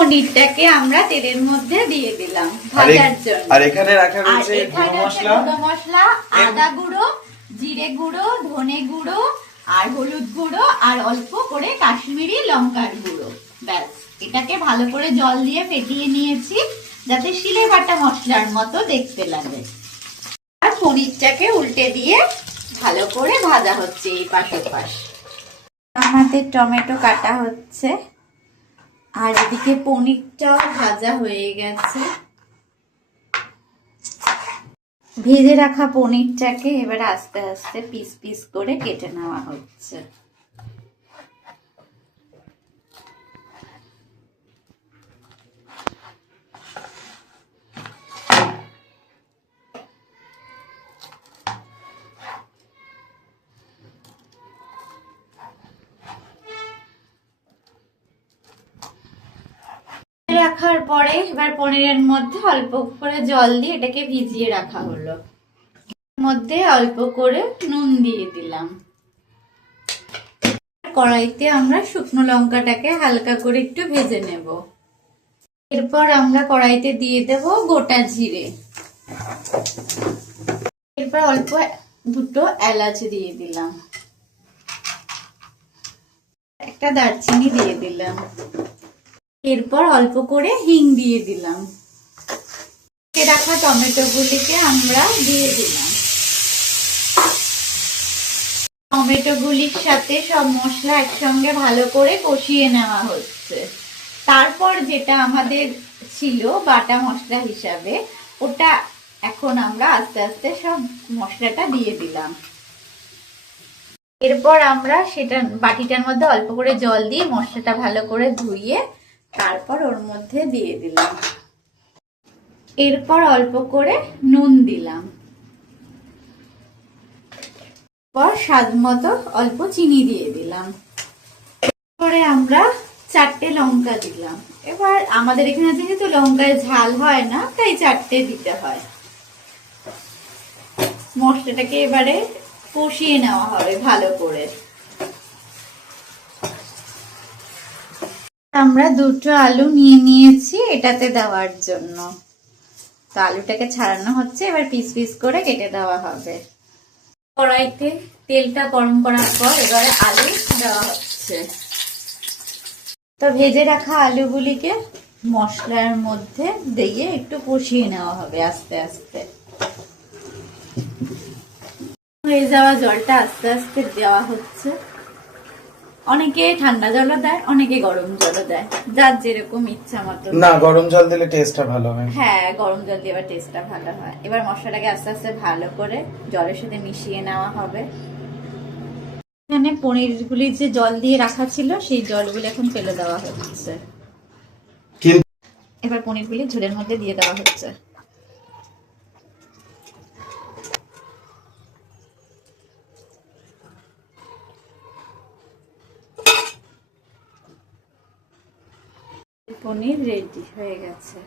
পনিরটাকে আমরা তেলের মধ্যে দিয়ে দিলাম ভাজার জন্য। আর এখানে রাখা রয়েছে গুঁড়ো মশলা, আদা গুঁড়ো, জিরে গুঁড়ো, ধনে গুঁড়ো আর হলুদ গুঁড়ো আর অল্প করে কাশ্মীরি লঙ্কার গুঁড়ো। ব্যাস, এটাকে ভালো করে জল দিয়ে ফেটিয়ে নিয়েছি যাতে শিলে বাটা মশলার মতো দেখতে লাগে। আর পনিরটাকে উল্টে দিয়ে ভালো করে ভাজা হচ্ছে এই পাশ ওপাশ। আমাদের টমেটো কাটা হচ্ছে আর এদিকে পনিরটাও ভাজা হয়ে গেছে। ভেজে রাখা পনিরটাকে এবার আস্তে আস্তে পিস পিস করে কেটে নেওয়া হচ্ছে। রাখার পরে এবার পনিরের মধ্যে অল্প করে জল দিয়ে এটাকে ভিজিয়ে রাখা হলো। মধ্যে অল্প করে নুন দিয়ে দিলাম। কড়াইতে আমরা শুকনো লঙ্কাটাকে হালকা করে একটু ভেজে নেব। এরপর আমরা কড়াইতে দিয়ে দেব গোটা জিরে। এরপর অল্প দুটো এলাচ দিয়ে দিলাম, একটা দারচিনি দিয়ে দিলাম। এরপর অল্প করে হিং দিয়ে দিলাম। কেটে রাখা টমেটো গুলিকে আমরা দিয়ে দিলাম। টমেটো গুলির সাথে সব মশলা একসঙ্গে ভালো করে কষিয়ে নেওয়া হচ্ছে। তারপর যেটা আমাদের ছিল বাটা মশলা হিসাবে, ওটা এখন আমরা আস্তে আস্তে সব মশলাটা দিয়ে দিলাম। এরপর আমরা সেটা বাটিটার মধ্যে অল্প করে জল দিয়ে মশলাটা ভালো করে ধুইয়ে তারপর ওর মধ্যে দিয়ে দিলাম। এরপর অল্প করে নুন দিলাম। পর স্বাদ মতো অল্প চিনি দিয়ে দিলাম। এরপরে আমরা 4টে লঙ্কা দিলাম। এবার আমাদের এখানে যেহেতু লঙ্কায় ঝাল হয় না, তাই 4টে দিতে হয়। মশলাটাকে এবারে কষিয়ে নেওয়া হবে ভালো করে। আমরা 2টো আলু নিয়ে নিয়েছি এটাতে দেওয়ার জন্য। তো আলুটাকে ছাড়ানো হচ্ছে, এবার পিস পিস করে কেটে দেওয়া হবে। কড়াইতে তেলটা গরম করার পর এবারে আলু দেওয়া হচ্ছে। তো ভেজে রাখা আলুগুলিকে মশলার মধ্যে দিয়ে একটু কষিয়ে নেওয়া হবে আস্তে আস্তে। হয়ে যাওয়া জলটা আস্তে আস্তে দেওয়া হচ্ছে। অনেকে ঠান্ডা জলও দেয়, অনেকে গরম জলও দেয়, যার যেরকম ইচ্ছা মতো। না, গরম জল দিলে টেস্টটা ভালো হয়। হ্যাঁ, গরম জল দিয়ে টেস্টটা ভালো হয়। এবার মশলাটাকে আস্তে আস্তে ভালো করে জলের সাথে মিশিয়ে নেওয়া হবে। এখানে পনিরগুলি যে জল দিয়ে রাখা ছিল সেই জলগুলো এখন ফেলে দেওয়া হচ্ছে। এবার পনিরগুলি ঝোলের মধ্যে দিয়ে দেওয়া হচ্ছে। পনির রেডি হয়ে গেছে।